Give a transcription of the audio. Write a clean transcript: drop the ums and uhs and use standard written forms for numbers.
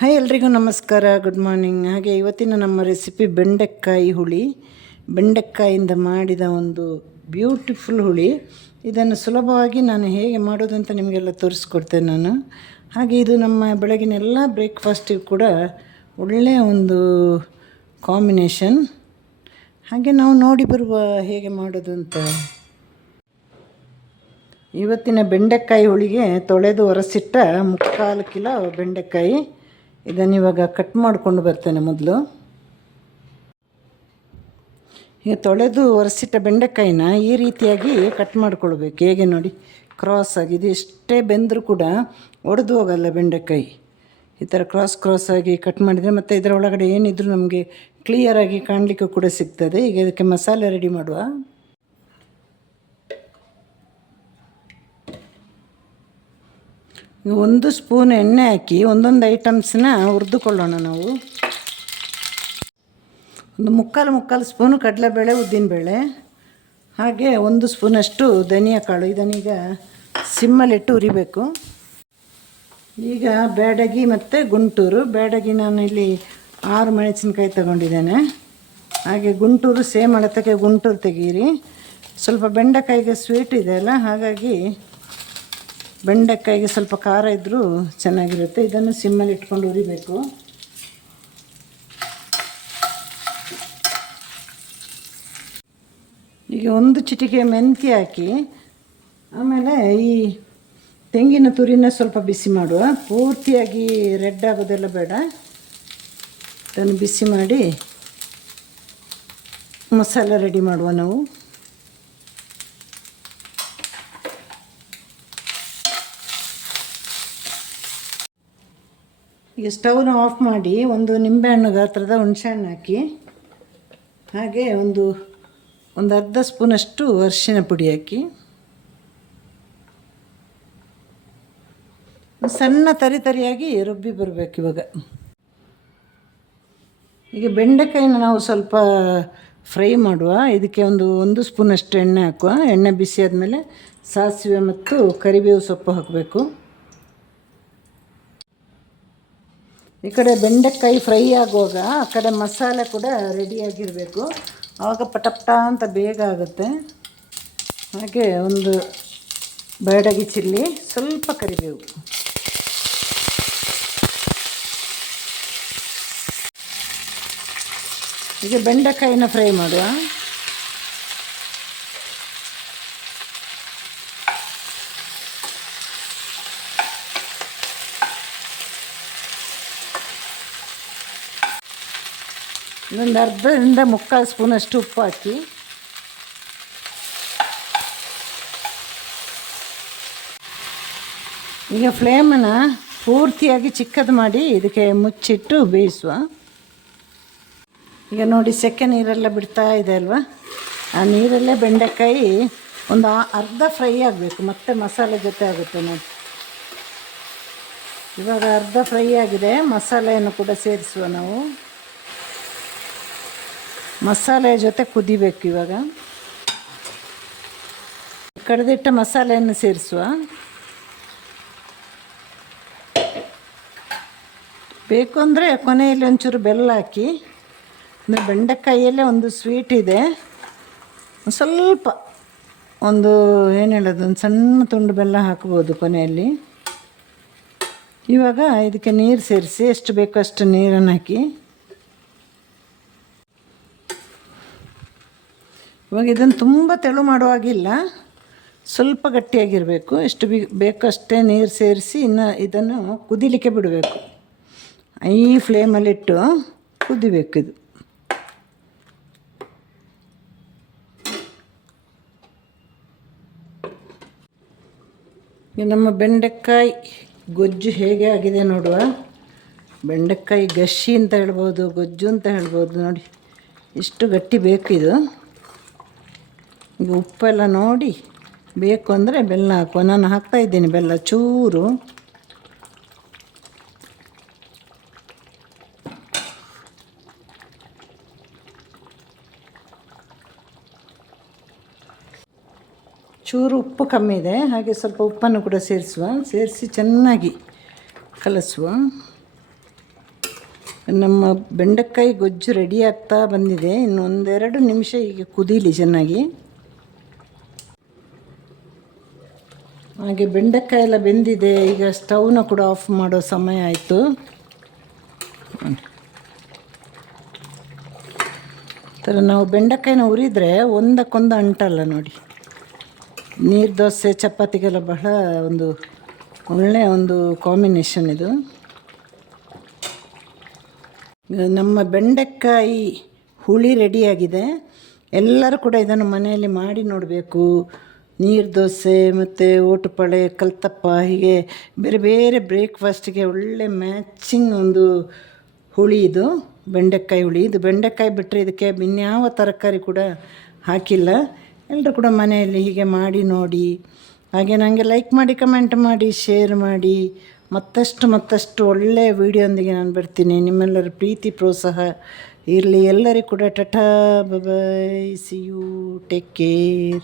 Hi ಎಲ್ರಿಗೂ ನಮಸ್ಕಾರ, good morning. ಹಾಗೆ ಇವತ್ತಿನ ನಮ್ಮ ರೆಸಿಪಿ ಬೆಂಡೆಕಾಯಿ ಹುಳಿ. ಬೆಂಡೆಕಾಯಿಂದ ಮಾಡಿದ ಒಂದು ಬ್ಯೂಟಿಫುಲ್ ಹುಳಿ. ಇದನ್ನು ಸುಲಭವಾಗಿ ನಾನು ಹೇಗೆ ಮಾಡೋದಂತ ನಿಮಗೆಲ್ಲ ತೋರಿಸ್ಕೊಡ್ತೇನೆ ನಾನು. ಹಾಗೆ ಇದು ನಮ್ಮ ಬೆಳಗಿನ ಎಲ್ಲ ಬ್ರೇಕ್ಫಾಸ್ಟಿಗೆ ಕೂಡ ಒಳ್ಳೆಯ ಒಂದು ಕಾಂಬಿನೇಷನ್. ಹಾಗೆ ನಾವು ನೋಡಿ ಬರುವ ಹೇಗೆ ಮಾಡೋದು ಅಂತ. ಇವತ್ತಿನ ಬೆಂಡೆಕಾಯಿ ಹುಳಿಗೆ ತೊಳೆದು ಒರೆಸಿಟ್ಟ 3/4 ಕಿಲೋ ಬೆಂಡೆಕಾಯಿ. ಇದನ್ನು ಇವಾಗ ಕಟ್ ಮಾಡಿಕೊಂಡು ಬರ್ತೇನೆ. ಮೊದಲು ಈಗ ತೊಳೆದು ಒರೆಸಿಟ್ಟ ಬೆಂಡೆಕಾಯಿನ ಈ ರೀತಿಯಾಗಿ ಕಟ್ ಮಾಡಿಕೊಳ್ಬೇಕು. ಹೇಗೆ ನೋಡಿ, ಕ್ರಾಸ್ ಆಗಿದೆ. ಎಷ್ಟೇ ಬೆಂದರೂ ಕೂಡ ಒಡೆದು ಹೋಗಲ್ಲ ಬೆಂಡೆಕಾಯಿ. ಈ ಥರ ಕ್ರಾಸ್ ಆಗಿ ಕಟ್ ಮಾಡಿದರೆ ಮತ್ತು ಇದರ ಒಳಗಡೆ ಏನಿದ್ರು ನಮಗೆ ಕ್ಲಿಯರಾಗಿ ಕಾಣಲಿಕ್ಕೆ ಕೂಡ ಸಿಗ್ತದೆ. ಈಗ ಇದಕ್ಕೆ ಮಸಾಲೆ ರೆಡಿ ಮಾಡುವ. ಒಂದು ಸ್ಪೂನ್ ಎಣ್ಣೆ ಹಾಕಿ ಒಂದೊಂದು ಐಟಮ್ಸನ್ನ ಹುರಿದುಕೊಳ್ಳೋಣ ನಾವು. ಒಂದು ಮುಕ್ಕಾಲು ಸ್ಪೂನು ಕಡಲೆಬೇಳೆ, ಉದ್ದಿನಬೇಳೆ, ಹಾಗೆ 1 ಸ್ಪೂನಷ್ಟು ಧನಿಯಾ ಕಾಳು. ಇದನ್ನೀಗ ಸಿಮ್ಮಲ್ಲಿಟ್ಟು ಹುರಿಬೇಕು. ಈಗ ಬ್ಯಾಡಗಿ ಮತ್ತು ಗುಂಟೂರು. ಬ್ಯಾಡಗಿ ನಾನು ಇಲ್ಲಿ 6 ಮೆಣಸಿನ್ಕಾಯಿ ತಗೊಂಡಿದ್ದೇನೆ. ಹಾಗೆ ಗುಂಟೂರು ಸೇಮ್ ಅಳತೆಗೆ ಗುಂಟೂರು ತೆಗೀರಿ. ಸ್ವಲ್ಪ ಬೆಂಡೆಕಾಯಿಗೆ ಸ್ವೀಟ್ ಇದೆ ಅಲ್ಲ, ಹಾಗಾಗಿ ಬೆಂಡೆಕಾಯಿಗೆ ಸ್ವಲ್ಪ ಖಾರ ಇದ್ದರೂ ಚೆನ್ನಾಗಿರುತ್ತೆ. ಇದನ್ನು ಸಿಮ್ಮಲ್ಲಿ ಇಟ್ಕೊಂಡು ಹುರಿಬೇಕು. ಈಗ 1 ಚಿಟಿಕೆ ಮೆಂತ್ಯ ಹಾಕಿ, ಆಮೇಲೆ ಈ ತೆಂಗಿನ ತುರಿನ ಸ್ವಲ್ಪ ಬಿಸಿ ಮಾಡುವ. ಪೂರ್ತಿಯಾಗಿ ರೆಡ್ ಆಗೋದೆಲ್ಲ ಬೇಡ. ಇದನ್ನು ಬಿಸಿ ಮಾಡಿ ಮಸಾಲೆ ರೆಡಿ ಮಾಡುವ ನಾವು. ಈಗ ಸ್ಟವ್ನ ಆಫ್ ಮಾಡಿ ಒಂದು ನಿಂಬೆಹಣ್ಣು ಗಾತ್ರದ ಹುಣಸೆಹಣ್ಣು ಹಾಕಿ, ಹಾಗೆ ಒಂದು ಅರ್ಧ ಸ್ಪೂನಷ್ಟು ಅರಿಶಿನ ಪುಡಿ ಹಾಕಿ, ಸಣ್ಣ ತರಿಯಾಗಿ ರುಬ್ಬಿ ಬರಬೇಕು. ಇವಾಗ ಈಗ ಬೆಂಡೆಕಾಯಿನ ನಾವು ಸ್ವಲ್ಪ ಫ್ರೈ ಮಾಡುವ. ಇದಕ್ಕೆ ಒಂದು ಸ್ಪೂನಷ್ಟು ಎಣ್ಣೆ ಹಾಕುವ. ಎಣ್ಣೆ ಬಿಸಿ ಆದಮೇಲೆ ಸಾಸಿವೆ ಮತ್ತು ಕರಿಬೇವು ಸೊಪ್ಪು ಹಾಕಬೇಕು. ಈ ಕಡೆ ಬೆಂಡೆಕಾಯಿ ಫ್ರೈ ಆಗುವಾಗ ಆ ಕಡೆ ಮಸಾಲೆ ಕೂಡ ರೆಡಿಯಾಗಿರಬೇಕು. ಆವಾಗ ಪಟಪಟ ಅಂತ ಬೇಗ ಆಗುತ್ತೆ. ಹಾಗೆ ಒಂದು ಬ್ಯಾಡಗಿ ಚಿಲ್ಲಿ, ಸ್ವಲ್ಪ ಕರಿಬೇವು. ಈಗ ಬೆಂಡೆಕಾಯಿನ ಫ್ರೈ ಮಾಡುವ. ಒಂದು ಅರ್ಧದಿಂದ 3/4 ಸ್ಪೂನಷ್ಟು ಉಪ್ಪು ಹಾಕಿ, ಈಗ ಫ್ಲೇಮನ್ನು ಪೂರ್ತಿಯಾಗಿ ಚಿಕ್ಕದು ಮಾಡಿ ಇದಕ್ಕೆ ಮುಚ್ಚಿಟ್ಟು ಬೇಯಿಸುವ. ಈಗ ನೋಡಿ, ಸೆಕೆ ನೀರೆಲ್ಲ ಬಿಡ್ತಾ ಇದೆ ಅಲ್ವಾ. ಆ ನೀರಲ್ಲೇ ಬೆಂಡೆಕಾಯಿ ಒಂದು ಅರ್ಧ ಫ್ರೈ ಆಗಬೇಕು, ಮತ್ತೆ ಮಸಾಲೆ ಜೊತೆ ಆಗುತ್ತೆ ನೋಡಿ. ಇವಾಗ ಅರ್ಧ ಫ್ರೈ ಆಗಿದೆ. ಮಸಾಲೆಯನ್ನು ಕೂಡ ಸೇರಿಸುವ ನಾವು. ಮಸಾಲೆ ಜೊತೆ ಕುದಿಬೇಕು. ಇವಾಗ ಕಡಿದಿಟ್ಟ ಮಸಾಲೆಯನ್ನು ಸೇರಿಸುವ. ಬೇಕು ಅಂದರೆ ಕೊನೆಯಲ್ಲಿ ಒಂಚೂರು ಬೆಲ್ಲ ಹಾಕಿ. ಅಂದರೆ ಬೆಂಡೆಕಾಯಿಯಲ್ಲೇ ಒಂದು ಸ್ವೀಟ್ ಇದೆ. ಸ್ವಲ್ಪ ಒಂದು ಸಣ್ಣ ತುಂಡು ಬೆಲ್ಲ ಹಾಕ್ಬೋದು ಕೊನೆಯಲ್ಲಿ. ಇವಾಗ ಇದಕ್ಕೆ ನೀರು ಸೇರಿಸಿ, ಎಷ್ಟು ಬೇಕೋ ಅಷ್ಟು ನೀರನ್ನು ಹಾಕಿ. ಇವಾಗ ಇದನ್ನು ತುಂಬ ತೆಳು ಮಾಡುವಾಗಿಲ್ಲ, ಸ್ವಲ್ಪ ಗಟ್ಟಿಯಾಗಿರಬೇಕು. ಎಷ್ಟು ಬೇಕಷ್ಟೇ ನೀರು ಸೇರಿಸಿ ಇದನ್ನು ಕುದಿಲಿಕ್ಕೆ ಬಿಡಬೇಕು. ಈ ಫ್ಲೇಮಲ್ಲಿಟ್ಟು ಕುದಿಬೇಕು ಇದು. ನಮ್ಮ ಬೆಂಡೆಕಾಯಿ ಗೊಜ್ಜು ಹೇಗೆ ಆಗಿದೆ ನೋಡುವ. ಬೆಂಡೆಕಾಯಿ ಗಶಿ ಅಂತ ಹೇಳ್ಬೋದು, ಗೊಜ್ಜು ಅಂತ ಹೇಳ್ಬೋದು. ನೋಡಿ, ಇಷ್ಟು ಗಟ್ಟಿ ಬೇಕು ಇದು. ಈಗ ಉಪ್ಪೆಲ್ಲ ನೋಡಿ, ಬೇಕು ಅಂದರೆ ಬೆಲ್ಲ ಹಾಕುವ. ನಾನು ಹಾಕ್ತಾಯಿದ್ದೀನಿ ಬೆಲ್ಲ ಚೂರು. ಚೂರು ಉಪ್ಪು ಕಮ್ಮಿ ಇದೆ, ಹಾಗೆ ಸ್ವಲ್ಪ ಉಪ್ಪನ್ನು ಕೂಡ ಸೇರಿಸಿ ಚೆನ್ನಾಗಿ ಕಲಸುವ. ನಮ್ಮ ಬೆಂಡೆಕಾಯಿ ಗೊಜ್ಜು ರೆಡಿ ಆಗ್ತಾ ಬಂದಿದೆ. ಇನ್ನೊಂದೆರಡು ನಿಮಿಷ ಈಗ ಕುದೀಲಿ ಚೆನ್ನಾಗಿ. ಹಾಗೆ ಬೆಂಡೆಕಾಯಿ ಎಲ್ಲ ಬೆಂದಿದೆ. ಈಗ ಸ್ಟವ್ನ ಕೂಡ ಆಫ್ ಮಾಡೋ ಸಮಯ ಆಯಿತು. ಥರ ನಾವು ಬೆಂಡೆಕಾಯಿನ ಉರಿದರೆ ಒಂದಕ್ಕೊಂದು ಅಂಟಲ್ಲ ನೋಡಿ. ನೀರು ದೋಸೆ ಚಪಾತಿಗೆಲ್ಲ ಬಹಳ ಒಳ್ಳೆಯ ಒಂದು ಕಾಂಬಿನೇಷನ್ ಇದು. ನಮ್ಮ ಬೆಂಡೆಕಾಯಿ ಹುಳಿ ರೆಡಿಯಾಗಿದೆ. ಎಲ್ಲರೂ ಕೂಡ ಇದನ್ನು ಮನೆಯಲ್ಲಿ ಮಾಡಿ ನೋಡಬೇಕು. ನೀರು ದೋಸೆ ಮತ್ತು ಓಟುಪಳೆ, ಕಲ್ತಪ್ಪ, ಹೀಗೆ ಬೇರೆ ಬೇರೆ ಬ್ರೇಕ್ಫಾಸ್ಟಿಗೆ ಒಳ್ಳೆ ಮ್ಯಾಚಿಂಗ್ ಒಂದು ಹುಳಿ ಇದು, ಬೆಂಡೆಕಾಯಿ ಹುಳಿ. ಇದು ಬೆಂಡೆಕಾಯಿ ಬಿಟ್ಟರೆ ಇದಕ್ಕೆ ಇನ್ಯಾವ ತರಕಾರಿ ಕೂಡ ಹಾಕಿಲ್ಲ. ಎಲ್ಲರೂ ಕೂಡ ಮನೆಯಲ್ಲಿ ಹೀಗೆ ಮಾಡಿ ನೋಡಿ. ಹಾಗೆ ನನಗೆ ಲೈಕ್ ಮಾಡಿ, ಕಮೆಂಟ್ ಮಾಡಿ, ಶೇರ್ ಮಾಡಿ. ಮತ್ತಷ್ಟು ಒಳ್ಳೆಯ ವೀಡಿಯೋಂದಿಗೆ ನಾನು ಬರ್ತೀನಿ. ನಿಮ್ಮೆಲ್ಲರ ಪ್ರೀತಿ ಪ್ರೋತ್ಸಾಹ ಇರಲಿ ಎಲ್ಲರಿಗೂ ಕೂಡ. ಟಾಟಾ, ಬಾಯ್, ಸಿ ಯು, ಟೇಕ್ ಕೇರ್.